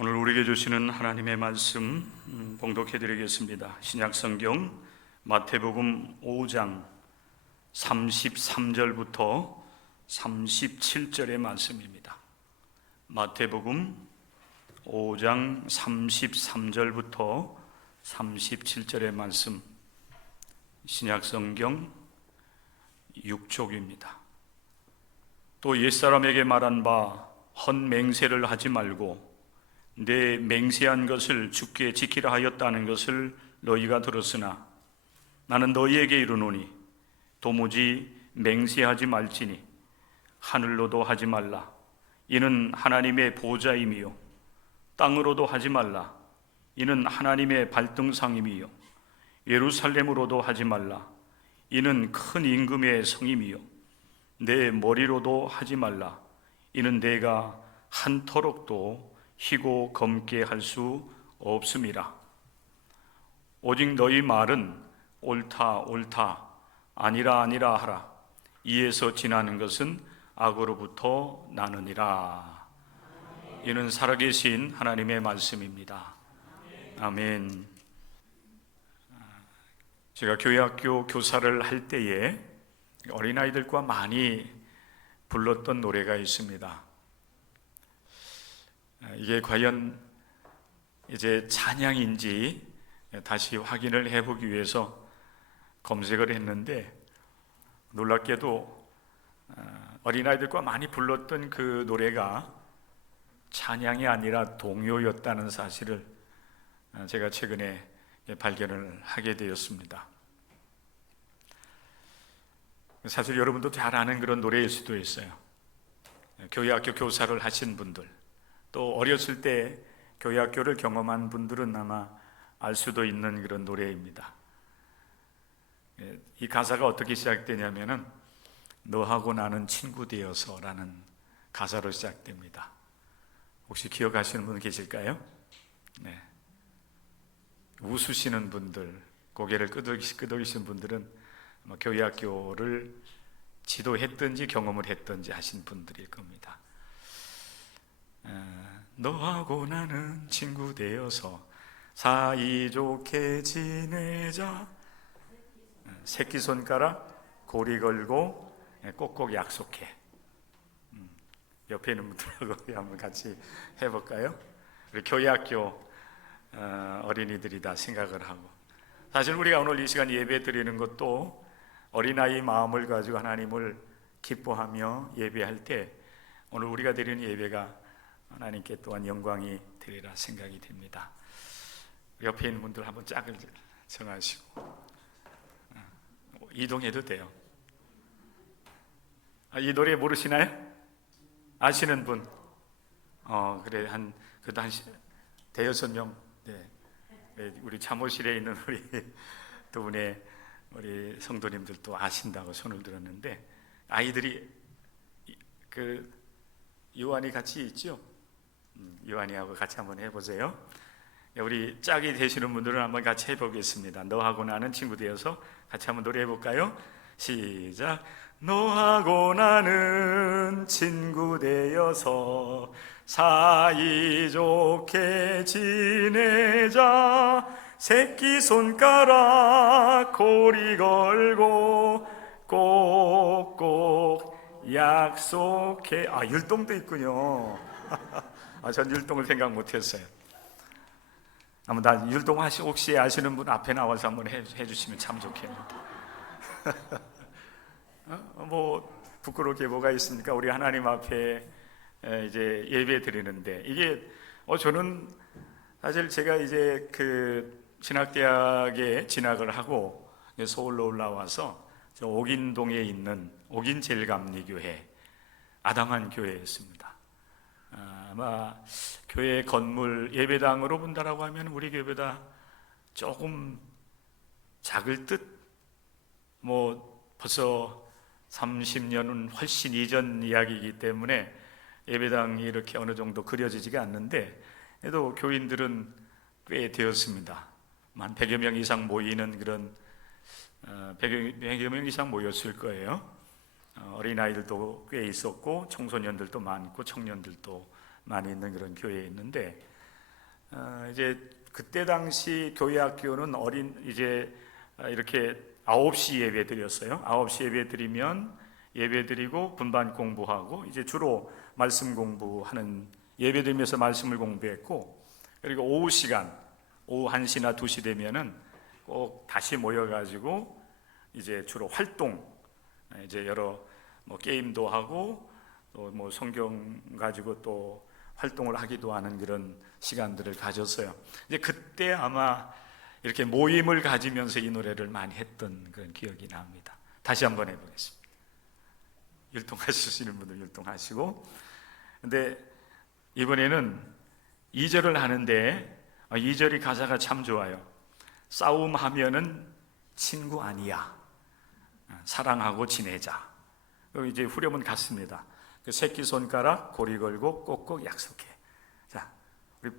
오늘 우리에게 주시는 하나님의 말씀 봉독해 드리겠습니다. 신약성경 마태복음 5장 33절부터 37절의 말씀입니다. 마태복음 5장 33절부터 37절의 말씀, 신약성경 6쪽입니다. 또 옛사람에게 말한 바 헛맹세를 하지 말고 내 맹세한 것을 주께 지키라 하였다는 것을 너희가 들었으나 나는 너희에게 이르노니 도무지 맹세하지 말지니 하늘로도 하지 말라 이는 하나님의 보좌임이요 땅으로도 하지 말라 이는 하나님의 발등상임이요 예루살렘으로도 하지 말라 이는 큰 임금의 성임이요 내 머리로도 하지 말라 이는 내가 한터럭도 희고 검게 할 수 없음이라. 오직 너희 말은 옳다 옳다 아니라 아니라 하라. 이에서 지나는 것은 악으로부터 나느니라. 이는 살아계신 하나님의 말씀입니다. 아멘. 제가 교회학교 교사를 할 때에 어린아이들과 많이 불렀던 노래가 있습니다. 이게 과연 이제 찬양인지 다시 확인을 해보기 위해서 검색을 했는데, 놀랍게도 어린아이들과 많이 불렀던 그 노래가 찬양이 아니라 동요였다는 사실을 제가 최근에 발견을 하게 되었습니다. 사실 여러분도 잘 아는 그런 노래일 수도 있어요. 교회학교 교사를 하신 분들, 또 어렸을 때 교회학교를 경험한 분들은 아마 알 수도 있는 그런 노래입니다. 이 가사가 어떻게 시작되냐면은 너하고 나는 친구 되어서 라는 가사로 시작됩니다. 혹시 기억하시는 분 계실까요? 네. 웃으시는 분들, 고개를 끄덕이시는 분들은 교회학교를 지도했든지 경험을 했든지 하신 분들일 겁니다. 너하고 나는 친구 되어서 사이좋게 지내자. 새끼손가락 고리 걸고 꼭꼭 약속해. 옆에 있는 분들하고 한번 같이 해볼까요? 우리 교회학교 어린이들이 다 생각을 하고, 사실 우리가 오늘 이 시간 예배 드리는 것도 어린아이 마음을 가지고 하나님을 기뻐하며 예배할 때 오늘 우리가 드리는 예배가 하나님께 또한 영광이 되리라 생각이 됩니다. 옆에 있는 분들 한번 짝을 정하시고 이동해도 돼요. 이 노래 모르시나요? 아시는 분? 그래, 그래도 한 대여섯 명. 네. 우리 사무실에 있는 우리 두 분의 우리 성도님들도 아신다고 손을 들었는데, 아이들이 그 요한이 같이 있죠? 요한이하고 같이 한번 해보세요. 우리 짝이 되시는 분들은 한번 같이 해보겠습니다. 너하고 나는 친구 되어서 같이 한번 노래 해볼까요? 시작. 너하고 나는 친구 되어서 사이좋게 지내자. 새끼손가락 고리 걸고 꼭꼭 약속해. 율동도 있군요. 전 율동을 생각 못했어요. 한번 다 율동 혹시 아시는 분 앞에 나와서 한번 해주시면 참 좋겠네요. 뭐 부끄러울 게 뭐가 있습니까? 우리 하나님 앞에 이제 예배 드리는데, 이게 저는 사실 제가 이제 그 신학대학에 진학을 하고 서울로 올라와서 옥인동에 있는 옥인제일감리교회 아담한 교회였습니다. 아마 교회 건물 예배당으로 본다라고 하면 우리 교회보다 조금 작을 듯, 벌써 30년은 훨씬 이전 이야기이기 때문에 예배당이 이렇게 어느 정도 그려지지가 않는데, 그래도 교인들은 꽤 되었습니다. 한 100여 명 이상 모이는 그런 100여 명 이상 모였을 거예요. 어린아이들도 꽤 있었고 청소년들도 많고 청년들도 많이 있는 그런 교회에 있는데, 이제 그때 당시 교회 학교는 이제 이렇게 9시 예배 드렸어요. 9시 예배 드리면 예배 드리고 분반 공부하고 이제 주로 말씀 공부하는 예배 드리면서 말씀을 공부했고, 그리고 오후 시간 오후 1시나 2시 되면은 꼭 다시 모여가지고 이제 주로 활동, 이제 여러 뭐 게임도 하고 또 뭐 성경 가지고 또 활동을 하기도 하는 그런 시간들을 가졌어요. 이제 그때 아마 이렇게 모임을 가지면서 이 노래를 많이 했던 그런 기억이 납니다. 다시 한번 해보겠습니다. 율동하실 수 있는 분들 율동하시고, 근데 이번에는 2절을 하는데 2절이 가사가 참 좋아요. 싸움하면은 친구 아니야, 사랑하고 지내자. 이제 후렴은 같습니다. 그 새끼손가락 고리 걸고 꼭꼭 약속해. 자, 우리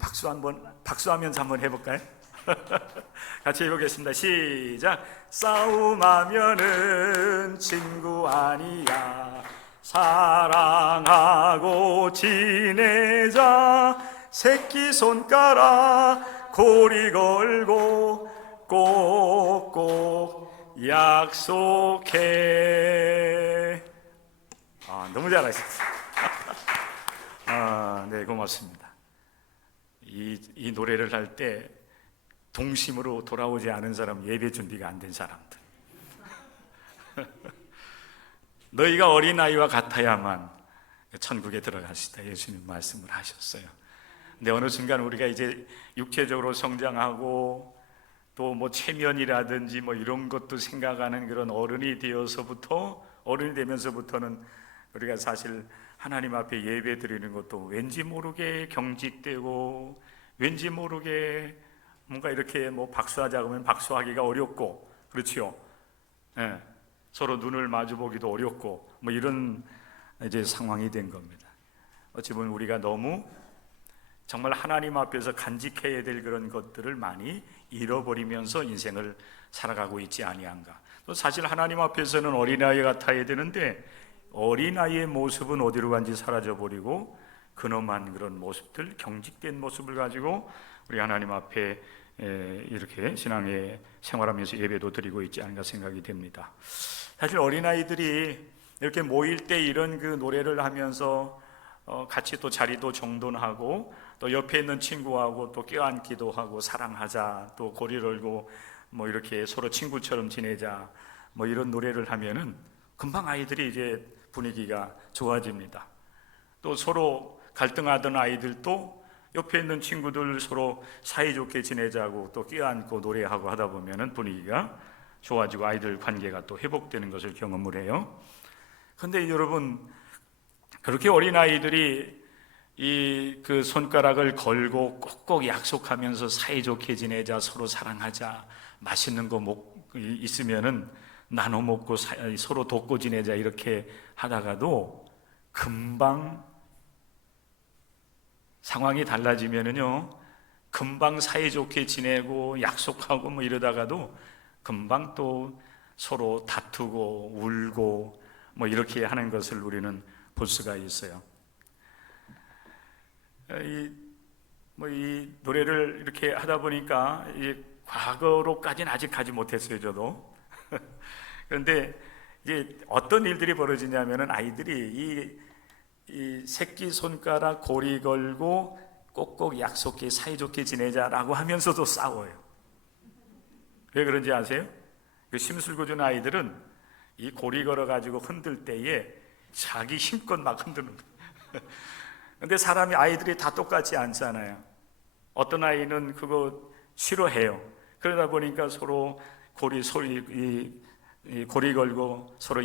박수하면서 한번 해볼까요? 같이 해보겠습니다. 시작. 싸움하면은 친구 아니야, 사랑하고 지내자. 새끼손가락 고리 걸고 꼭꼭 약속해. 너무 잘하셨어요. 네, 고맙습니다. 이 노래를 할 때 동심으로 돌아오지 않은 사람, 예배 준비가 안 된 사람들. 너희가 어린아이와 같아야만 천국에 들어가시다, 예수님 말씀을 하셨어요. 근데 어느 순간 우리가 이제 육체적으로 성장하고 또 뭐 체면이라든지 뭐 이런 것도 생각하는 그런 어른이 되면서부터는 우리가 사실 하나님 앞에 예배 드리는 것도 왠지 모르게 경직되고, 왠지 모르게 뭔가 이렇게 뭐 박수하자 그러면 박수하기가 어렵고, 그렇지요? 네. 서로 눈을 마주 보기도 어렵고 뭐 이런 이제 상황이 된 겁니다. 어찌 보면 우리가 너무 정말 하나님 앞에서 간직해야 될 그런 것들을 많이 잃어버리면서 인생을 살아가고 있지 아니한가. 또 사실 하나님 앞에서는 어린아이 같아야 되는데 어린아이의 모습은 어디로 간지 사라져버리고 근엄한 그런 모습들, 경직된 모습을 가지고 우리 하나님 앞에 이렇게 신앙의 생활하면서 예배도 드리고 있지 않은가 생각이 됩니다. 사실 어린아이들이 이렇게 모일 때 이런 그 노래를 하면서 같이 또 자리도 정돈하고 또 옆에 있는 친구하고 또 껴안기도 하고 사랑하자, 또 고리 걸고 뭐 이렇게 서로 친구처럼 지내자, 뭐 이런 노래를 하면은 금방 아이들이 이제 분위기가 좋아집니다. 또 서로 갈등하던 아이들도 옆에 있는 친구들 서로 사이좋게 지내자고 또 껴안고 노래하고 하다 보면은 분위기가 좋아지고 아이들 관계가 또 회복되는 것을 경험을 해요. 그런데 여러분, 그렇게 어린아이들이 그 손가락을 걸고 꼭꼭 약속하면서 사이좋게 지내자, 서로 사랑하자, 맛있는 거 있으면은 나눠 먹고 서로 돕고 지내자 이렇게 하다가도 금방 상황이 달라지면은요, 금방 사이좋게 지내고 약속하고 뭐 이러다가도 금방 또 서로 다투고 울고 뭐 이렇게 하는 것을 우리는 볼 수가 있어요. 이 노래를 이렇게 하다 보니까 과거로까지는 아직 가지 못했어요, 저도. 그런데 이제 어떤 일들이 벌어지냐면은 아이들이 이 새끼 손가락 고리 걸고 꼭꼭 약속해 사이좋게 지내자라고 하면서도 싸워요. 왜 그런지 아세요? 그 심술고 준 아이들은 이 고리 걸어 가지고 흔들 때에 자기 힘껏 막 흔드는 거예요. 근데 아이들이 다 똑같지 않잖아요. 어떤 아이는 그거 싫어해요. 그러다 보니까 서로 고리 걸고 서로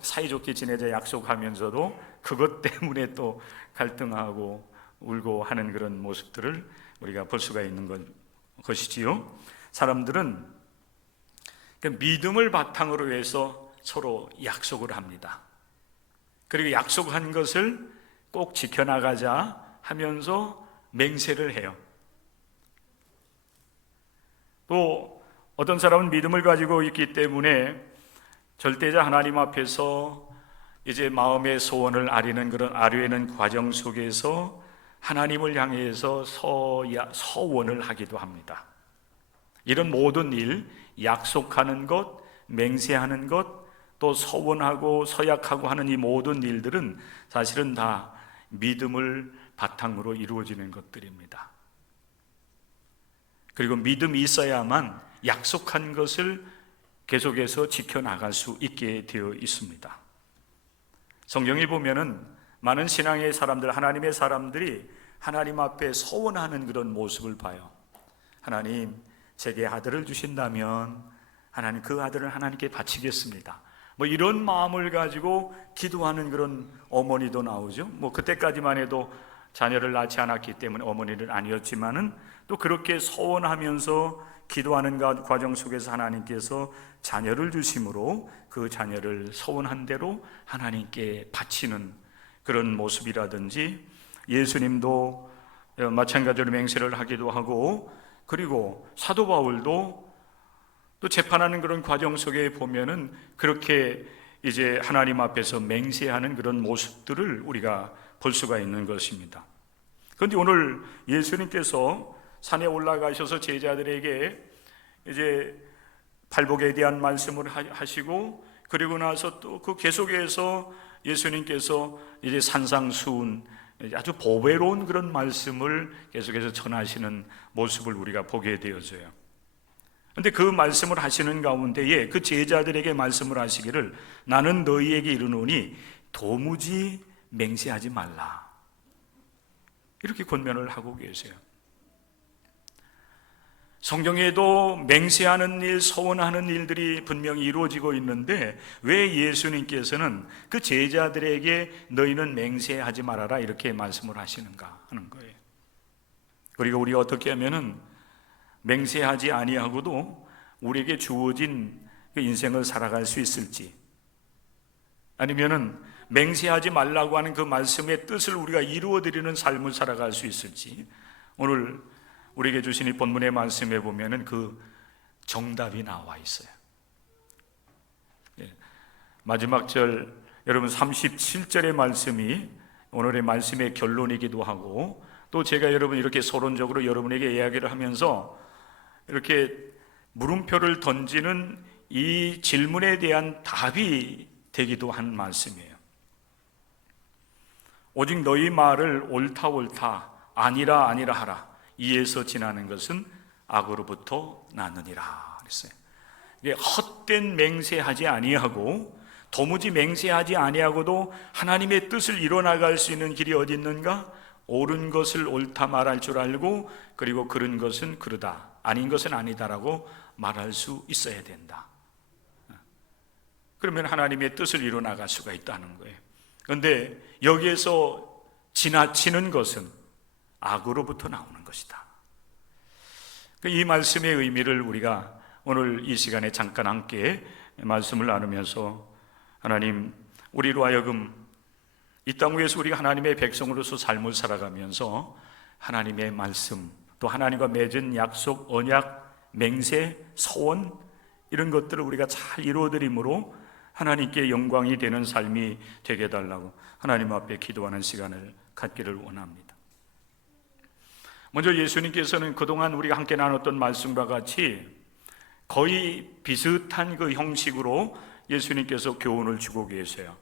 사이좋게 지내자 약속하면서도 그것 때문에 또 갈등하고 울고 하는 그런 모습들을 우리가 볼 수가 있는 것이지요. 사람들은 믿음을 바탕으로 해서 서로 약속을 합니다. 그리고 약속한 것을 꼭 지켜나가자 하면서 맹세를 해요. 또 어떤 사람은 믿음을 가지고 있기 때문에 절대자 하나님 앞에서 이제 마음의 소원을 아뢰는 과정 속에서 하나님을 향해서 서원을 하기도 합니다. 이런 모든 일, 약속하는 것, 맹세하는 것, 또 서원하고 서약하고 하는 이 모든 일들은 사실은 다 믿음을 바탕으로 이루어지는 것들입니다. 그리고 믿음이 있어야만 약속한 것을 계속해서 지켜나갈 수 있게 되어 있습니다. 성경에 보면은 많은 신앙의 사람들, 하나님의 사람들이 하나님 앞에 서원하는 그런 모습을 봐요. 하나님, 제게 아들을 주신다면 하나님 그 아들을 하나님께 바치겠습니다. 뭐 이런 마음을 가지고 기도하는 그런 어머니도 나오죠. 뭐 그때까지만 해도 자녀를 낳지 않았기 때문에 어머니는 아니었지만은 또 그렇게 서원하면서 기도하는 과정 속에서 하나님께서 자녀를 주심으로 그 자녀를 서원한 대로 하나님께 바치는 그런 모습이라든지, 예수님도 마찬가지로 맹세를 하기도 하고, 그리고 사도 바울도 또 재판하는 그런 과정 속에 보면은 그렇게 이제 하나님 앞에서 맹세하는 그런 모습들을 우리가 볼 수가 있는 것입니다. 그런데 오늘 예수님께서 산에 올라가셔서 제자들에게 이제 팔복에 대한 말씀을 하시고, 그리고 나서 또 그 계속해서 예수님께서 이제 산상수훈, 아주 보배로운 그런 말씀을 계속해서 전하시는 모습을 우리가 보게 되어져요. 그런데 그 말씀을 하시는 가운데에 그 제자들에게 말씀을 하시기를, 나는 너희에게 이르노니 도무지 맹세하지 말라, 이렇게 권면을 하고 계세요. 성경에도 맹세하는 일, 서원하는 일들이 분명히 이루어지고 있는데 왜 예수님께서는 그 제자들에게 너희는 맹세하지 말아라 이렇게 말씀을 하시는가 하는 거예요. 그리고 우리가 어떻게 하면은 맹세하지 아니하고도 우리에게 주어진 그 인생을 살아갈 수 있을지, 아니면은 맹세하지 말라고 하는 그 말씀의 뜻을 우리가 이루어드리는 삶을 살아갈 수 있을지, 오늘 우리에게 주신 이 본문의 말씀에 보면은 그 정답이 나와 있어요. 마지막 절, 여러분 37절의 말씀이 오늘의 말씀의 결론이기도 하고, 또 제가 여러분 이렇게 서론적으로 여러분에게 이야기를 하면서 이렇게 물음표를 던지는 이 질문에 대한 답이 되기도 한 말씀이에요. 오직 너희 말을 옳다 옳다, 아니라 아니라 하라, 이에서 지나는 것은 악으로부터 나느니라 그랬어요. 이게 헛된 맹세하지 아니하고, 도무지 맹세하지 아니하고도 하나님의 뜻을 이뤄나갈 수 있는 길이 어디 있는가? 옳은 것을 옳다 말할 줄 알고, 그리고 그른 것은 그르다, 아닌 것은 아니다라고 말할 수 있어야 된다. 그러면 하나님의 뜻을 이뤄나갈 수가 있다는 거예요. 그런데 여기에서 지나치는 것은 악으로부터 나오는 것이다. 이 말씀의 의미를 우리가 오늘 이 시간에 잠깐 함께 말씀을 나누면서, 하나님, 우리로 하여금 이 땅 위에서 우리가 하나님의 백성으로서 삶을 살아가면서 하나님의 말씀, 또 하나님과 맺은 약속, 언약, 맹세, 서원, 이런 것들을 우리가 잘 이루어드림으로 하나님께 영광이 되는 삶이 되게 해달라고 하나님 앞에 기도하는 시간을 갖기를 원합니다. 먼저 예수님께서는 그동안 우리가 함께 나눴던 말씀과 같이 거의 비슷한 그 형식으로 예수님께서 교훈을 주고 계세요.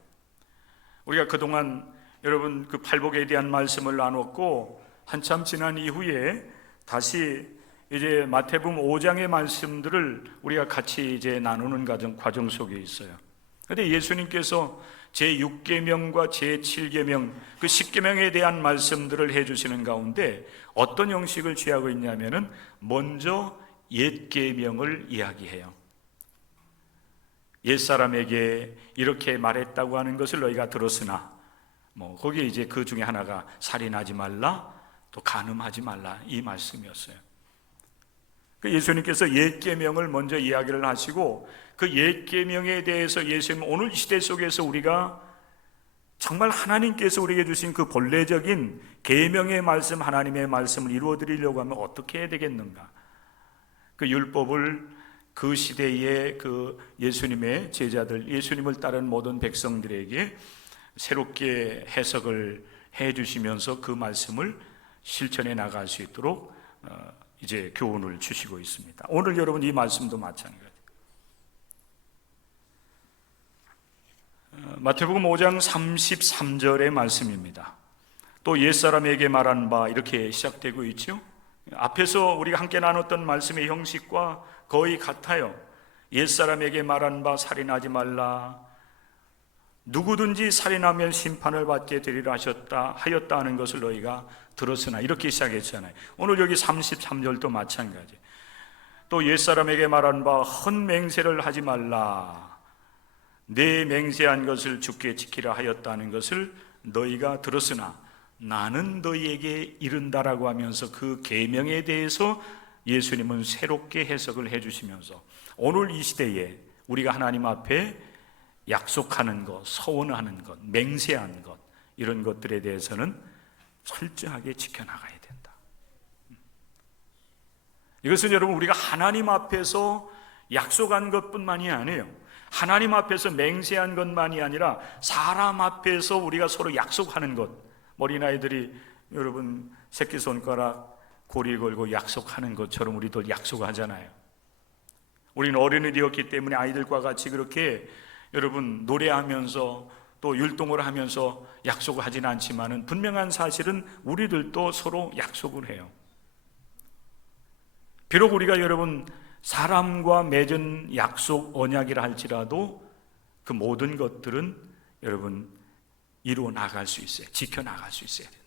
우리가 그동안 여러분 그 팔복에 대한 말씀을 나눴고, 한참 지난 이후에 다시 이제 마태복음 5장의 말씀들을 우리가 같이 이제 나누는 과정 속에 있어요. 그런데 예수님께서 제6계명과 제7계명, 그 10계명에 대한 말씀들을 해주시는 가운데 어떤 형식을 취하고 있냐면은 먼저 옛계명을 이야기해요. 옛사람에게 이렇게 말했다고 하는 것을 너희가 들었으나, 거기에 이제 그 중에 하나가 살인하지 말라, 또 간음하지 말라, 이 말씀이었어요. 예수님께서 옛계명을 먼저 이야기를 하시고, 그 옛계명에 대해서 예수님 오늘 시대 속에서 우리가 정말 하나님께서 우리에게 주신 그 본래적인 계명의 말씀, 하나님의 말씀을 이루어드리려고 하면 어떻게 해야 되겠는가? 그 율법을 그 시대의 그 예수님의 제자들, 예수님을 따른 모든 백성들에게 새롭게 해석을 해 주시면서 그 말씀을 실천해 나갈 수 있도록 이제 교훈을 주시고 있습니다. 오늘 여러분 이 말씀도 마찬가지예요. 마태복음 5장 33절의 말씀입니다. 또 옛사람에게 말한 바 이렇게 시작되고 있죠. 앞에서 우리가 함께 나눴던 말씀의 형식과 거의 같아요. 옛사람에게 말한 바 살인하지 말라. 누구든지 살인하면 심판을 받게 되리라 하였다 하는 것을 너희가 들었으나, 이렇게 시작했잖아요. 오늘 여기 33절도 마찬가지. 또 옛사람에게 말한 바 헛맹세를 하지 말라. 내 맹세한 것을 주께 지키라 하였다는 것을 너희가 들었으나 나는 너희에게 이른다라고 하면서 그 계명에 대해서 예수님은 새롭게 해석을 해주시면서 오늘 이 시대에 우리가 하나님 앞에 약속하는 것, 서원하는 것, 맹세한 것, 이런 것들에 대해서는 철저하게 지켜나가야 된다. 이것은 여러분 우리가 하나님 앞에서 약속한 것뿐만이 아니에요. 하나님 앞에서 맹세한 것만이 아니라 사람 앞에서 우리가 서로 약속하는 것. 어린아이들이 여러분 새끼손가락 고리 걸고 약속하는 것처럼 우리도 약속하잖아요. 우리는 어른이 되었기 때문에 아이들과 같이 그렇게 여러분 노래하면서 또 율동을 하면서 약속을 하진 않지만은 분명한 사실은 우리들도 서로 약속을 해요. 비록 우리가 여러분 사람과 맺은 약속 언약이라 할지라도 그 모든 것들은 여러분 이루어 나갈 수 있어요. 지켜 나갈 수 있어야 된다.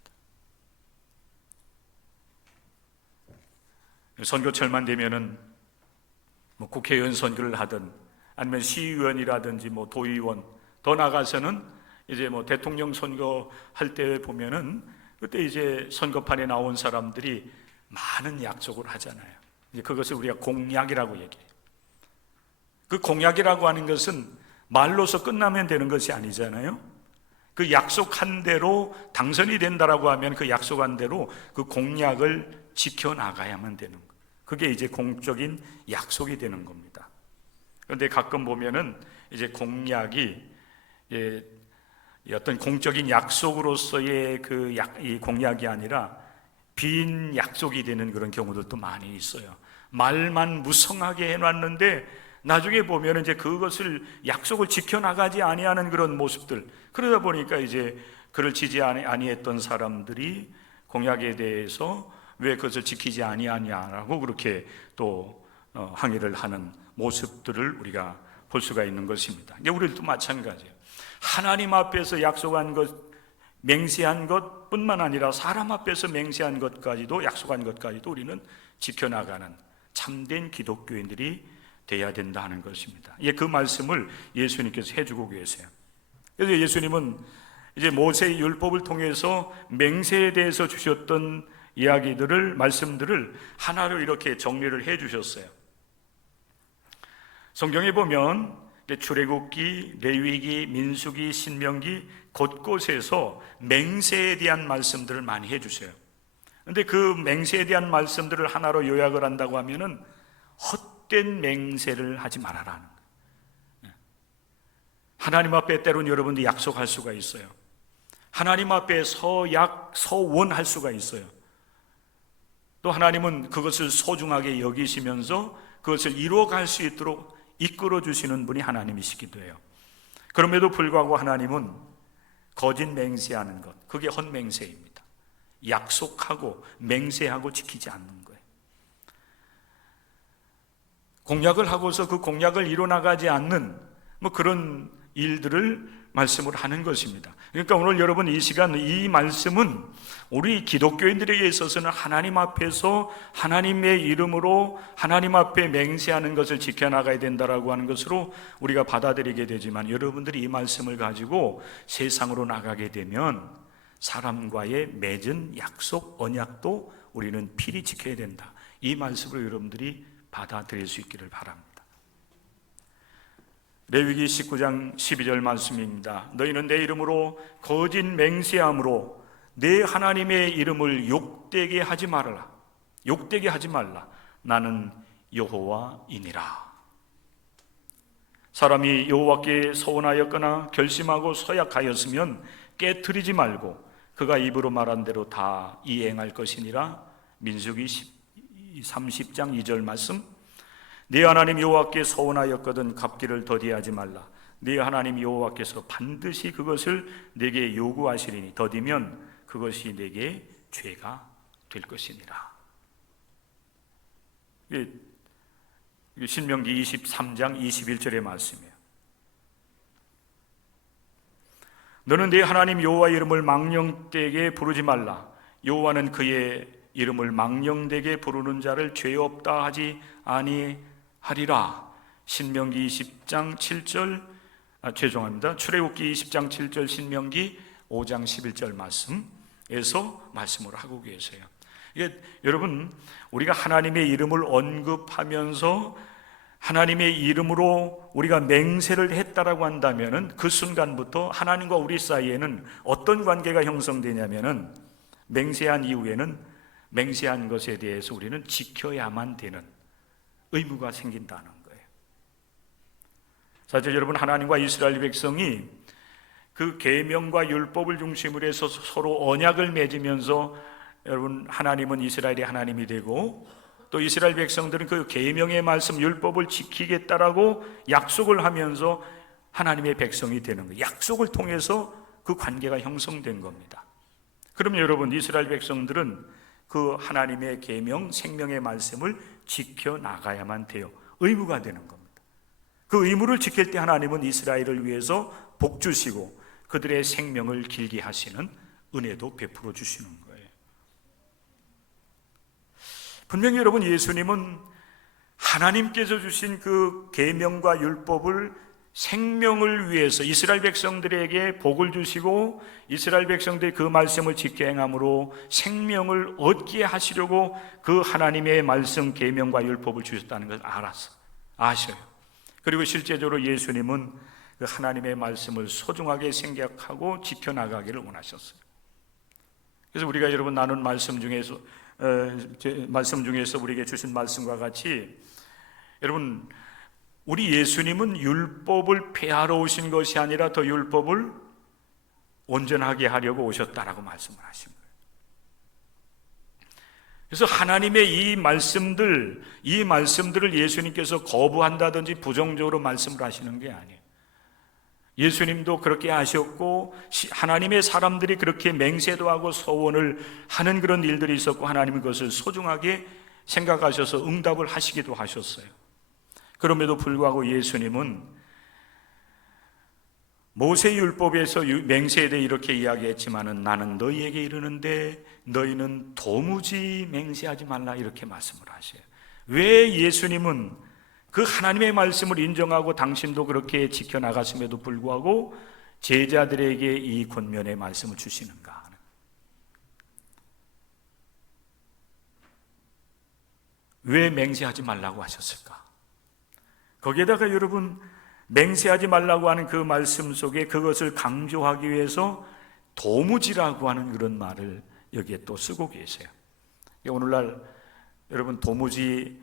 선거철만 되면은 뭐 국회의원 선거를 하든 아니면 시의원이라든지 뭐 도의원, 더 나가서는 이제 뭐 대통령 선거 할 때 보면은 그때 이제 선거판에 나온 사람들이 많은 약속을 하잖아요. 이제 그것을 우리가 공약이라고 얘기해요. 그 공약이라고 하는 것은 말로서 끝나면 되는 것이 아니잖아요. 그 약속한 대로 당선이 된다라고 하면 그 약속한 대로 그 공약을 지켜나가야만 되는 거예요. 그게 이제 공적인 약속이 되는 겁니다. 그런데 가끔 보면은 이제 공약이 어떤 공적인 약속으로서의 이 공약이 아니라 빈 약속이 되는 그런 경우들도 많이 있어요. 말만 무성하게 해놨는데 나중에 보면 이제 그것을 약속을 지켜나가지 아니하는 그런 모습들. 그러다 보니까 이제 그를 지지 아니했던 사람들이 공약에 대해서 왜 그것을 지키지 아니하냐라고 그렇게 또 항의를 하는 모습들을 우리가 볼 수가 있는 것입니다. 이게 우리들도 마찬가지예요. 하나님 앞에서 약속한 것, 맹세한 것뿐만 아니라 사람 앞에서 맹세한 것까지도, 약속한 것까지도 우리는 지켜나가는 참된 기독교인들이 돼야 된다는 것입니다. 그 말씀을 예수님께서 해주고 계세요. 그래서 예수님은 이제 모세의 율법을 통해서 맹세에 대해서 주셨던 이야기들을, 말씀들을 하나로 이렇게 정리를 해 주셨어요. 성경에 보면 출애굽기, 레위기, 민수기, 신명기 곳곳에서 맹세에 대한 말씀들을 많이 해 주세요. 그런데 그 맹세에 대한 말씀들을 하나로 요약을 한다고 하면은 헛된 맹세를 하지 말아라는 거예요. 하나님 앞에 때로는 여러분들이 약속할 수가 있어요. 하나님 앞에 서원할 수가 있어요. 또 하나님은 그것을 소중하게 여기시면서 그것을 이루어갈 수 있도록 이끌어 주시는 분이 하나님이시기도 해요. 그럼에도 불구하고 하나님은 거짓 맹세하는 것, 그게 헛맹세입니다. 약속하고 맹세하고 지키지 않는 거예요. 공약을 하고서 그 공약을 이뤄나가지 않는 뭐 그런 일들을 말씀을 하는 것입니다. 그러니까 오늘 여러분 이 시간 이 말씀은 우리 기독교인들에게 있어서는 하나님 앞에서 하나님의 이름으로 하나님 앞에 맹세하는 것을 지켜나가야 된다라고 하는 것으로 우리가 받아들이게 되지만, 여러분들이 이 말씀을 가지고 세상으로 나가게 되면 사람과의 맺은 약속, 언약도 우리는 필히 지켜야 된다. 이 말씀을 여러분들이 받아들일 수 있기를 바랍니다. 레위기 19장 12절 말씀입니다. 너희는 내 이름으로 거짓 맹세함으로 내 하나님의 이름을 욕되게 하지 말라. 욕되게 하지 말라. 나는 여호와이니라. 사람이 여호와께 서원하였거나 결심하고 서약하였으면 깨트리지 말고 그가 입으로 말한 대로 다 이행할 것이니라. 민수기 30장 2절 말씀. 네 하나님 여호와께 서원하였거든 갚기를 더디하지 말라. 네 하나님 여호와께서 반드시 그것을 내게 요구하시리니 더디면 그것이 내게 죄가 될 것이니라. 신명기 23장 21절의 말씀이에요. 너는 네 하나님 여호와의 이름을 망령되게 부르지 말라. 여호와는 그의 이름을 망령되게 부르는 자를 죄 없다 하지 아니하리라. 신명기 20장 7절 출애굽기 20장 7절, 신명기 5장 11절 말씀에서 말씀을 하고 계세요. 이게 여러분, 우리가 하나님의 이름을 언급하면서 하나님의 이름으로 우리가 맹세를 했다라고 한다면은 그 순간부터 하나님과 우리 사이에는 어떤 관계가 형성되냐면은 맹세한 이후에는 맹세한 것에 대해서 우리는 지켜야만 되는 의무가 생긴다는 거예요. 사실 여러분, 하나님과 이스라엘 백성이 그 계명과 율법을 중심으로 해서 서로 언약을 맺으면서 여러분, 하나님은 이스라엘의 하나님이 되고 또 이스라엘 백성들은 그 계명의 말씀 율법을 지키겠다라고 약속을 하면서 하나님의 백성이 되는 거예요. 약속을 통해서 그 관계가 형성된 겁니다. 그럼 여러분, 이스라엘 백성들은 그 하나님의 계명, 생명의 말씀을 지켜나가야만 돼요. 의무가 되는 겁니다. 그 의무를 지킬 때 하나님은 이스라엘을 위해서 복 주시고 그들의 생명을 길게 하시는 은혜도 베풀어 주시는 거예요. 분명히 여러분, 예수님은 하나님께서 주신 그 계명과 율법을 생명을 위해서 이스라엘 백성들에게 복을 주시고 이스라엘 백성들이 그 말씀을 지켜 행함으로 생명을 얻게 하시려고 그 하나님의 말씀 계명과 율법을 주셨다는 것을 아셔요. 그리고 실제적으로 예수님은 그 하나님의 말씀을 소중하게 생각하고 지켜나가기를 원하셨어요. 그래서 우리가 여러분 나눈 말씀 중에서 우리에게 주신 말씀과 같이 여러분, 우리 예수님은 율법을 폐하러 오신 것이 아니라 더 율법을 온전하게 하려고 오셨다라고 말씀을 하신 거예요. 그래서 하나님의 이 말씀들을 예수님께서 거부한다든지 부정적으로 말씀을 하시는 게 아니에요. 예수님도 그렇게 하셨고 하나님의 사람들이 그렇게 맹세도 하고 소원을 하는 그런 일들이 있었고 하나님은 그것을 소중하게 생각하셔서 응답을 하시기도 하셨어요. 그럼에도 불구하고 예수님은 모세율법에서 맹세에 대해 이렇게 이야기했지만은 나는 너희에게 이르는데 너희는 도무지 맹세하지 말라 이렇게 말씀을 하셔요. 왜 예수님은 그 하나님의 말씀을 인정하고 당신도 그렇게 지켜나갔음에도 불구하고 제자들에게 이 권면의 말씀을 주시는가? 왜 맹세하지 말라고 하셨을까? 거기에다가 여러분, 맹세하지 말라고 하는 그 말씀 속에 그것을 강조하기 위해서 도무지라고 하는 그런 말을 여기에 또 쓰고 계세요. 오늘날 여러분, 도무지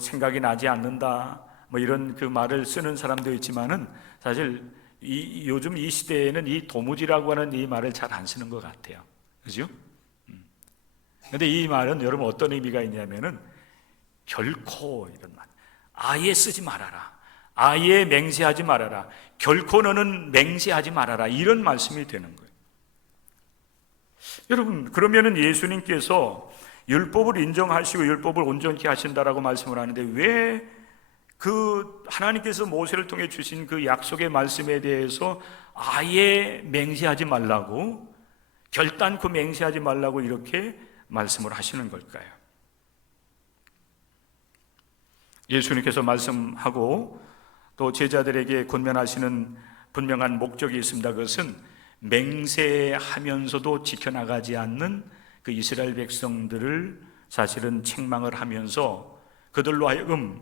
생각이 나지 않는다 이런 그 말을 쓰는 사람도 있지만은 사실 요즘 이 시대에는 이 도무지라고 하는 이 말을 잘 안 쓰는 것 같아요. 그죠? 근데 이 말은 여러분 어떤 의미가 있냐면은 결코 이런 말, 아예 쓰지 말아라, 아예 맹세하지 말아라, 결코 너는 맹세하지 말아라, 이런 말씀이 되는 거예요. 여러분, 그러면은 예수님께서 율법을 인정하시고 율법을 온전히 하신다라고 말씀을 하는데 왜 그 하나님께서 모세를 통해 주신 그 약속의 말씀에 대해서 아예 맹세하지 말라고, 결단코 맹세하지 말라고 이렇게 말씀을 하시는 걸까요? 예수님께서 말씀하고 또 제자들에게 권면하시는 분명한 목적이 있습니다. 그것은 맹세하면서도 지켜나가지 않는 그 이스라엘 백성들을 사실은 책망을 하면서 그들로 하여금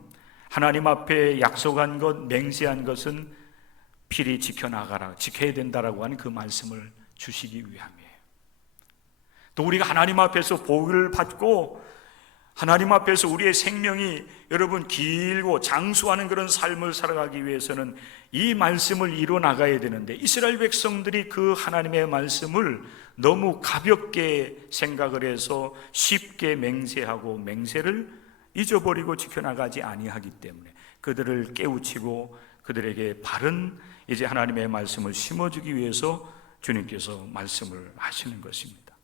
하나님 앞에 약속한 것, 맹세한 것은 필히 지켜나가라, 지켜야 된다라고 하는 그 말씀을 주시기 위함이에요. 또 우리가 하나님 앞에서 복을 받고 하나님 앞에서 우리의 생명이 여러분 길고 장수하는 그런 삶을 살아가기 위해서는 이 말씀을 이뤄 나가야 되는데, 이스라엘 백성들이 그 하나님의 말씀을 너무 가볍게 생각을 해서 쉽게 맹세하고 맹세를 잊어버리고 지켜나가지 아니하기 때문에 그들을 깨우치고 그들에게 바른 이제 하나님의 말씀을 심어주기 위해서 주님께서 말씀을 하시는 것입니다.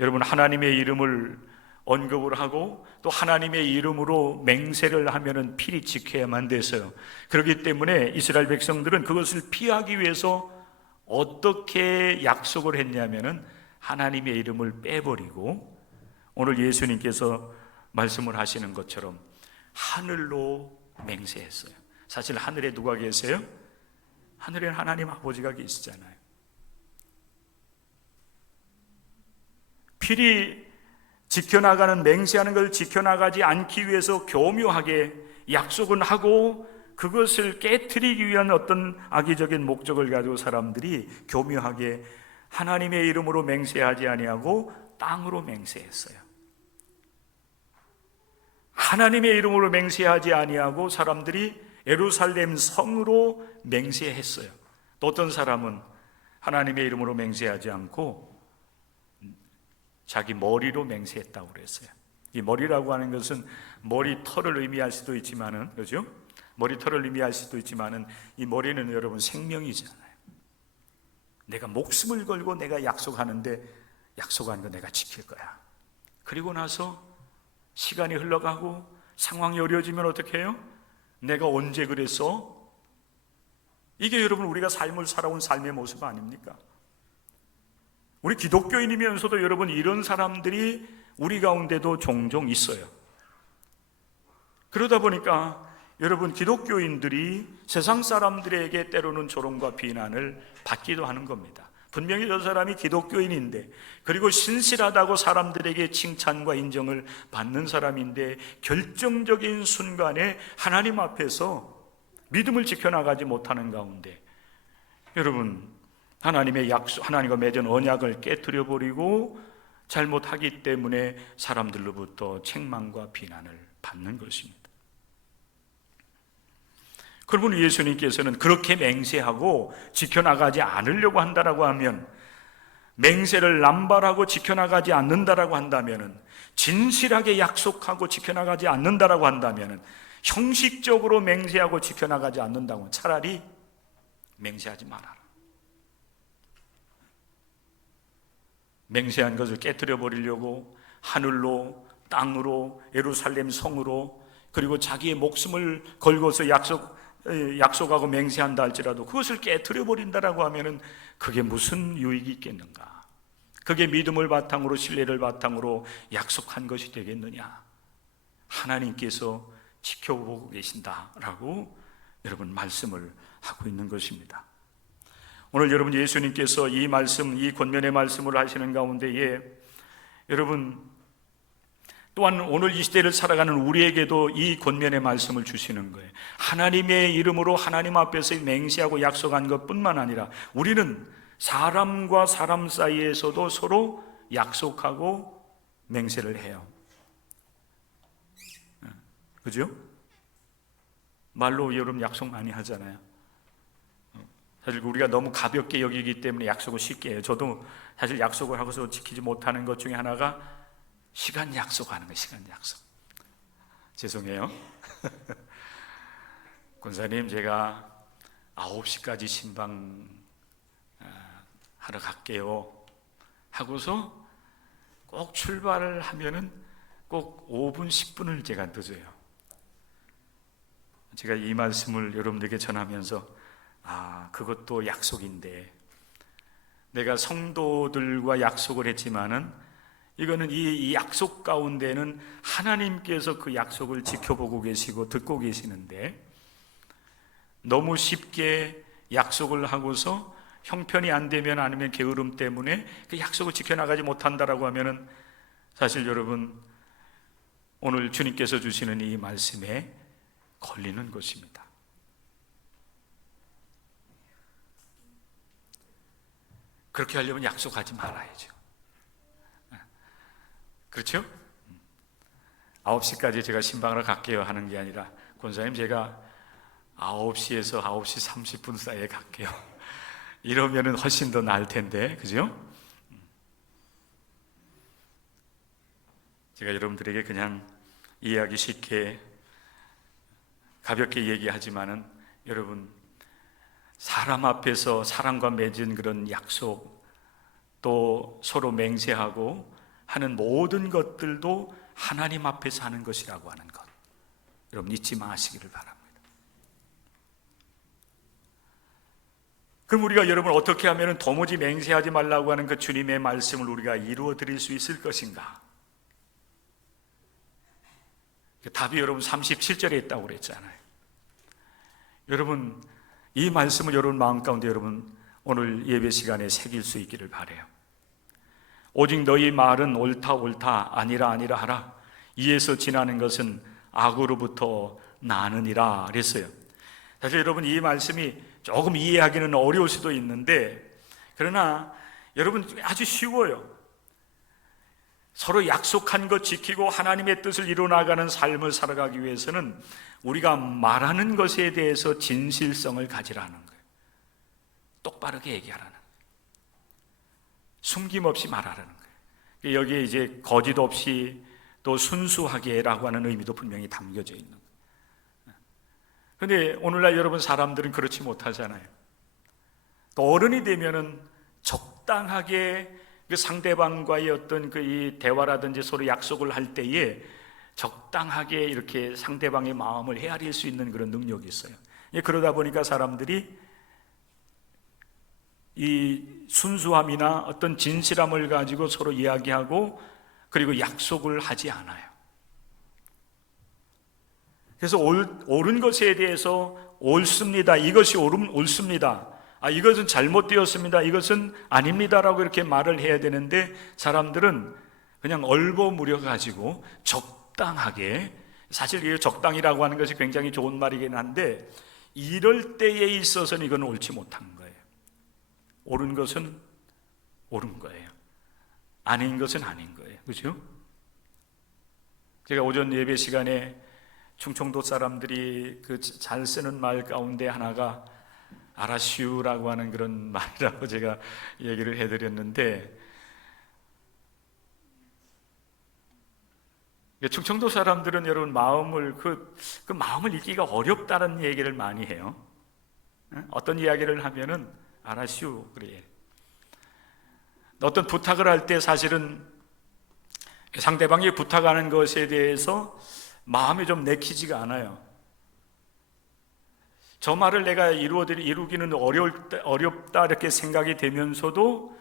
여러분, 하나님의 이름을 언급을 하고 또 하나님의 이름으로 맹세를 하면은 필히 지켜야만 돼서요. 그렇기 때문에 이스라엘 백성들은 그것을 피하기 위해서 어떻게 약속을 했냐면은 하나님의 이름을 빼버리고 오늘 예수님께서 말씀을 하시는 것처럼 하늘로 맹세했어요. 사실 하늘에 누가 계세요? 하늘에는 하나님 아버지가 계시잖아요. 필히 지켜나가는, 맹세하는 걸 지켜나가지 않기 위해서 교묘하게 약속은 하고 그것을 깨트리기 위한 어떤 악의적인 목적을 가지고 사람들이 교묘하게 하나님의 이름으로 맹세하지 아니하고 땅으로 맹세했어요. 하나님의 이름으로 맹세하지 아니하고 사람들이 예루살렘 성으로 맹세했어요. 또 어떤 사람은 하나님의 이름으로 맹세하지 않고 자기 머리로 맹세했다고 그랬어요. 이 머리라고 하는 것은 머리털을 의미할 수도 있지만은, 그죠? 머리털을 의미할 수도 있지만은 이 머리는 여러분 생명이잖아요. 내가 목숨을 걸고 내가 약속하는데 약속한 거 내가 지킬 거야. 그리고 나서 시간이 흘러가고 상황이 어려워지면 어떻게 해요? 내가 언제 그랬어? 이게 여러분 우리가 삶을 살아온 삶의 모습 아닙니까? 우리 기독교인이면서도 여러분 이런 사람들이 우리 가운데도 종종 있어요. 그러다 보니까 여러분 기독교인들이 세상 사람들에게 때로는 조롱과 비난을 받기도 하는 겁니다. 분명히 저 사람이 기독교인인데, 그리고 신실하다고 사람들에게 칭찬과 인정을 받는 사람인데 결정적인 순간에 하나님 앞에서 믿음을 지켜나가지 못하는 가운데 여러분 하나님의 약속, 하나님과 맺은 언약을 깨트려 버리고 잘못하기 때문에 사람들로부터 책망과 비난을 받는 것입니다. 그러면 예수님께서는 그렇게 맹세하고 지켜나가지 않으려고 한다라고 하면, 맹세를 남발하고 지켜나가지 않는다라고 한다면은, 진실하게 약속하고 지켜나가지 않는다라고 한다면은, 형식적으로 맹세하고 지켜나가지 않는다고 차라리 맹세하지 말아라. 맹세한 것을 깨뜨려 버리려고 하늘로, 땅으로, 예루살렘 성으로, 그리고 자기의 목숨을 걸고서 약속하고 맹세한다 할지라도 그것을 깨뜨려 버린다라고 하면은 그게 무슨 유익이 있겠는가? 그게 믿음을 바탕으로, 신뢰를 바탕으로 약속한 것이 되겠느냐? 하나님께서 지켜보고 계신다라고 여러분 말씀을 하고 있는 것입니다. 오늘 여러분 예수님께서 이 말씀, 이 권면의 말씀을 하시는 가운데에 여러분 또한 오늘 이 시대를 살아가는 우리에게도 이 권면의 말씀을 주시는 거예요. 하나님의 이름으로 하나님 앞에서 맹세하고 약속한 것뿐만 아니라 우리는 사람과 사람 사이에서도 서로 약속하고 맹세를 해요. 그죠? 말로 여러분 약속 많이 하잖아요. 사실 우리가 너무 가볍게 여기기 때문에 약속을 쉽게 해요. 저도 사실 약속을 하고서 지키지 못하는 것 중에 하나가 시간 약속하는 거예요. 시간 약속. 죄송해요. 권사님, 제가 9시까지 신방 하러 갈게요 하고서 꼭 출발을 하면은 꼭 5분, 10분을 제가 늦어요. 제가 이 말씀을 여러분들에게 전하면서 그것도 약속인데, 내가 성도들과 약속을 했지만은 이거는 이 약속 가운데는 하나님께서 그 약속을 지켜보고 계시고 듣고 계시는데, 너무 쉽게 약속을 하고서 형편이 안 되면, 아니면 게으름 때문에 그 약속을 지켜나가지 못한다라고 하면은 사실 여러분 오늘 주님께서 주시는 이 말씀에 걸리는 것입니다. 그렇게 하려면 약속하지 말아야죠. 그렇죠? 9시까지 제가 신방을 갈게요 하는 게 아니라, 권사님 제가 9시에서 9시 30분 사이에 갈게요. 이러면은 훨씬 더 나을 텐데, 그죠? 제가 여러분들에게 그냥 이해하기 쉽게 가볍게 얘기하지만은, 여러분, 사람 앞에서 사람과 맺은 그런 약속, 또 서로 맹세하고 하는 모든 것들도 하나님 앞에서 하는 것이라고 하는 것, 여러분 잊지 마시기를 바랍니다. 그럼 우리가 여러분 어떻게 하면 도무지 맹세하지 말라고 하는 그 주님의 말씀을 우리가 이루어 드릴 수 있을 것인가? 그 답이 여러분 37절에 있다고 그랬잖아요. 여러분 이 말씀을 여러분 마음 가운데 여러분 오늘 예배 시간에 새길 수 있기를 바라요. 오직 너희 말은 옳다 옳다 아니라 아니라 하라. 이에서 지나는 것은 악으로부터 나느니라 그랬어요. 사실 여러분 이 말씀이 조금 이해하기는 어려울 수도 있는데, 그러나 여러분 아주 쉬워요. 서로 약속한 것 지키고 하나님의 뜻을 이루어나가는 삶을 살아가기 위해서는 우리가 말하는 것에 대해서 진실성을 가지라는 거예요. 똑바르게 얘기하라는 거예요. 숨김없이 말하라는 거예요. 여기에 이제 거짓 없이 또 순수하게라고 하는 의미도 분명히 담겨져 있는 거예요. 그런데 오늘날 여러분 사람들은 그렇지 못하잖아요. 또 어른이 되면은 적당하게 그 상대방과의 어떤 그 이 대화라든지 서로 약속을 할 때에 적당하게 이렇게 상대방의 마음을 헤아릴 수 있는 그런 능력이 있어요. 그러다 보니까 사람들이 이 순수함이나 어떤 진실함을 가지고 서로 이야기하고 그리고 약속을 하지 않아요. 그래서 옳은 것에 대해서 옳습니다. 이것이 옳습니다. 이것은 잘못되었습니다. 이것은 아닙니다라고 이렇게 말을 해야 되는데, 사람들은 그냥 얼버무려 가지고 적당하게, 사실 이 적당이라고 하는 것이 굉장히 좋은 말이긴 한데 이럴 때에 있어서는 이건 옳지 못한 거예요. 옳은 것은 옳은 거예요. 아닌 것은 아닌 거예요. 그렇죠? 제가 오전 예배 시간에 충청도 사람들이 그 잘 쓰는 말 가운데 하나가 아라슈라고 하는 그런 말이라고 제가 얘기를 해드렸는데, 충청도 사람들은 여러분 마음을 그 마음을 읽기가 어렵다는 얘기를 많이 해요. 어떤 이야기를 하면은 아라슈 그래. 어떤 부탁을 할 때 사실은 상대방이 부탁하는 것에 대해서 마음이 좀 내키지가 않아요. 저 말을 내가 이루기는 어렵다 이렇게 생각이 되면서도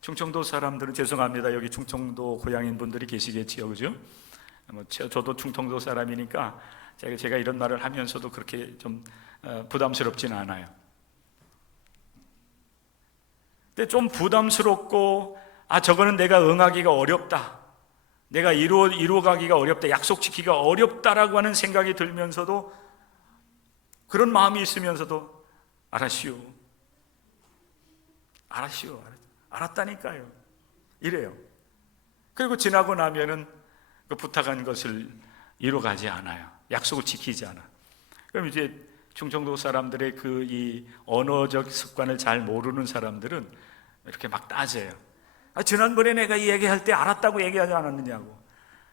충청도 사람들은, 죄송합니다, 여기 충청도 고향인 분들이 계시겠지요, 그죠? 저도 충청도 사람이니까 제가 이런 말을 하면서도 그렇게 좀 부담스럽지는 않아요. 근데 좀 부담스럽고 저거는 내가 응하기가 어렵다, 내가 이루어가기가 어렵다, 약속 지키기가 어렵다라고 하는 생각이 들면서도, 그런 마음이 있으면서도 알았시오, 알았다니까요, 이래요. 그리고 지나고 나면은 그 부탁한 것을 이루어가지 않아요. 약속을 지키지 않아. 그럼 이제 충청도 사람들의 그 이 언어적 습관을 잘 모르는 사람들은 이렇게 막 따져요. 지난번에 내가 얘기할 때 알았다고 얘기하지 않았느냐고.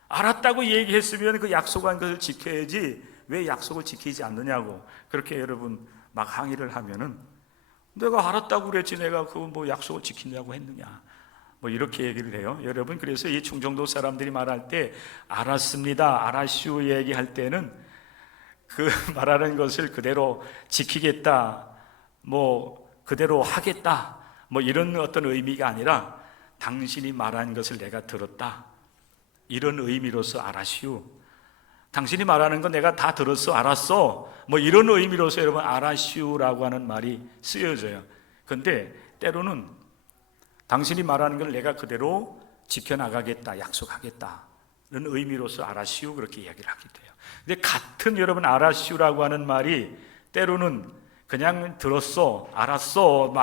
알았다고 얘기했으면 그 약속한 것을 지켜야지 왜 약속을 지키지 않느냐고. 그렇게 여러분 막 항의를 하면은, 내가 알았다고 그랬지 내가 그 뭐 약속을 지키냐고 했느냐, 뭐 이렇게 얘기를 해요. 여러분, 그래서 이 충청도 사람들이 말할 때 알았습니다, 알았슈 얘기할 때는 그 말하는 것을 그대로 지키겠다, 뭐 그대로 하겠다, 뭐 이런 어떤 의미가 아니라 당신이 말한 것을 내가 들었다, 이런 의미로서 알았슈, 당신이 말하는 건 내가 다 들었어, 알았어, 뭐 이런 의미로서 여러분 알았슈라고 하는 말이 쓰여져요. 그런데 때로는 당신이 말하는 걸 내가 그대로 지켜나가겠다, 약속하겠다, 이런 의미로서 알았슈 그렇게 이야기를 하게 돼요. 근데 같은 여러분 알았슈라고 하는 말이 때로는 그냥 들었어, 알았어,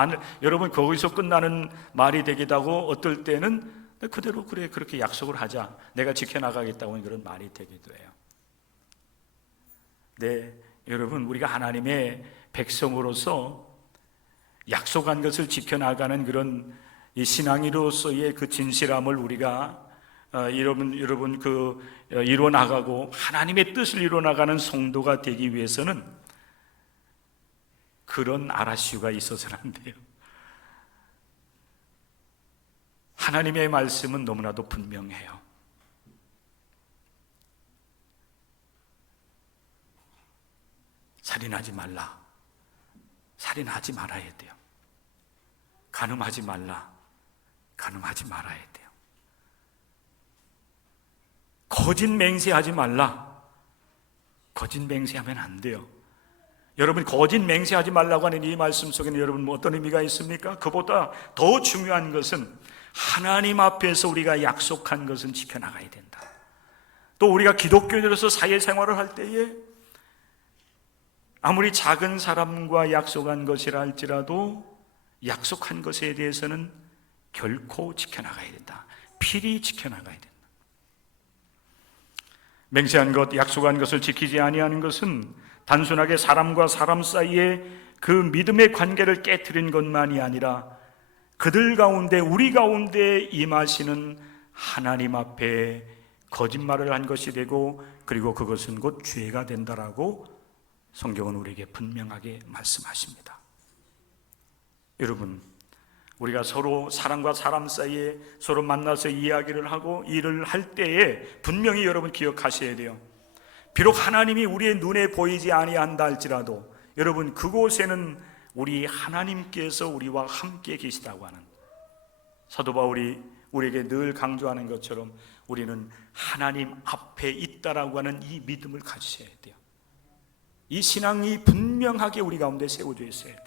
여러분 거기서 끝나는 말이 되기도 하고, 어떨 때는 그대로 그래 그렇게 약속을 하자, 내가 지켜나가겠다고 하는 그런 말이 되기도 해요. 네, 여러분, 우리가 하나님의 백성으로서 약속한 것을 지켜나가는 그런 이 신앙인으로서의 그 진실함을 우리가 여러분 이루어나가고 하나님의 뜻을 이루어나가는 성도가 되기 위해서는 그런 아라시우가 있어서는 안 돼요. 하나님의 말씀은 너무나도 분명해요. 살인하지 말라. 살인하지 말아야 돼요. 간음하지 말라. 간음하지 말아야 돼요. 거짓 맹세하지 말라. 거짓 맹세하면 안 돼요. 여러분, 거짓 맹세하지 말라고 하는 이 말씀 속에는 여러분 어떤 의미가 있습니까? 그보다 더 중요한 것은 하나님 앞에서 우리가 약속한 것은 지켜나가야 된다. 또 우리가 기독교인으로서 사회생활을 할 때에 아무리 작은 사람과 약속한 것이라 할지라도 약속한 것에 대해서는 결코 지켜나가야 된다. 필히 지켜나가야 된다. 맹세한 것, 약속한 것을 지키지 아니하는 것은 단순하게 사람과 사람 사이에 그 믿음의 관계를 깨트린 것만이 아니라 그들 가운데, 우리 가운데 임하시는 하나님 앞에 거짓말을 한 것이 되고, 그리고 그것은 곧 죄가 된다라고 성경은 우리에게 분명하게 말씀하십니다. 여러분, 우리가 서로 사람과 사람 사이에 서로 만나서 이야기를 하고 일을 할 때에 분명히 여러분 기억하셔야 돼요. 비록 하나님이 우리의 눈에 보이지 아니한다 할지라도 여러분, 그곳에는 우리 하나님께서 우리와 함께 계시다고 하는, 사도 바울이 우리에게 늘 강조하는 것처럼 우리는 하나님 앞에 있다라고 하는 이 믿음을 가지셔야 돼요. 이 신앙이 분명하게 우리 가운데 세워져 있어야 돼요.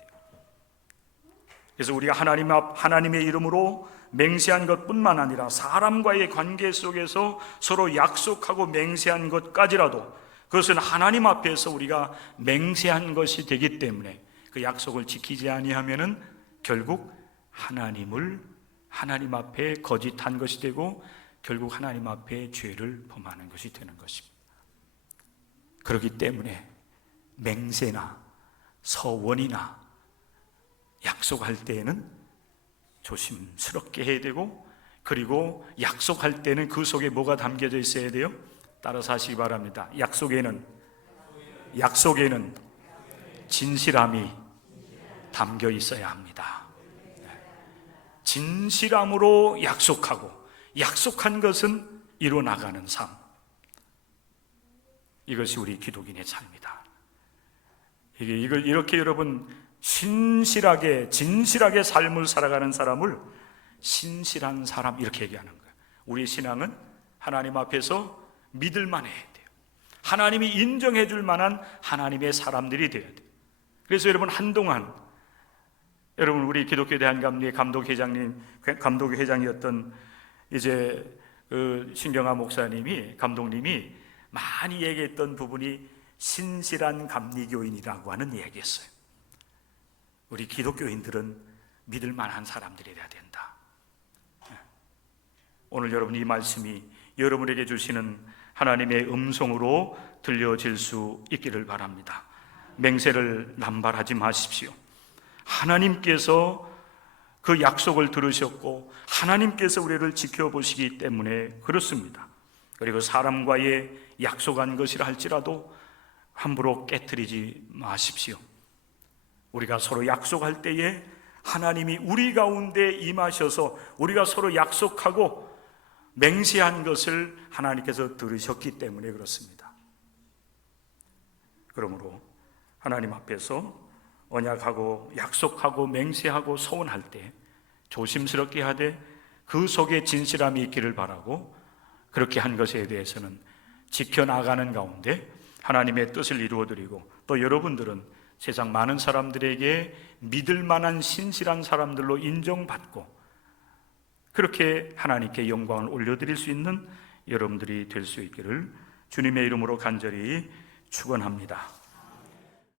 그래서 우리가 하나님의 이름으로 맹세한 것뿐만 아니라 사람과의 관계 속에서 서로 약속하고 맹세한 것까지라도 그것은 하나님 앞에서 우리가 맹세한 것이 되기 때문에 그 약속을 지키지 아니하면은 결국 하나님 앞에 거짓한 것이 되고 결국 하나님 앞에 죄를 범하는 것이 되는 것입니다. 그렇기 때문에 맹세나 서원이나 약속할 때에는 조심스럽게 해야 되고, 그리고 약속할 때는 그 속에 뭐가 담겨져 있어야 돼요? 따라서 하시기 바랍니다. 약속에는 진실함이 담겨 있어야 합니다. 진실함으로 약속하고 약속한 것은 이루어나가는 삶, 이것이 우리 기독인의 삶이다. 이렇게 여러분 진실하게 삶을 살아가는 사람을 신실한 사람 이렇게 얘기하는 거예요. 우리 신앙은 하나님 앞에서 믿을만 해야 돼요. 하나님이 인정해 줄 만한 하나님의 사람들이 돼야 돼요. 그래서 여러분, 한동안 여러분 우리 기독교 대한감리의 감독회장이었던 이제 신경아 감독님이 많이 얘기했던 부분이 신실한 감리교인이라고 하는 얘기였어요. 우리 기독교인들은 믿을 만한 사람들이 되어야 된다. 오늘 여러분, 이 말씀이 여러분에게 주시는 하나님의 음성으로 들려질 수 있기를 바랍니다. 맹세를 남발하지 마십시오. 하나님께서 그 약속을 들으셨고 하나님께서 우리를 지켜보시기 때문에 그렇습니다. 그리고 사람과의 약속한 것이라 할지라도 함부로 깨트리지 마십시오. 우리가 서로 약속할 때에 하나님이 우리 가운데 임하셔서 우리가 서로 약속하고 맹세한 것을 하나님께서 들으셨기 때문에 그렇습니다. 그러므로 하나님 앞에서 언약하고 약속하고 맹세하고 서원할 때 조심스럽게 하되 그 속에 진실함이 있기를 바라고, 그렇게 한 것에 대해서는 지켜나가는 가운데 하나님의 뜻을 이루어드리고, 또 여러분들은 세상 많은 사람들에게 믿을 만한 신실한 사람들로 인정받고 그렇게 하나님께 영광을 올려드릴 수 있는 여러분들이 될 수 있기를 주님의 이름으로 간절히 축원합니다.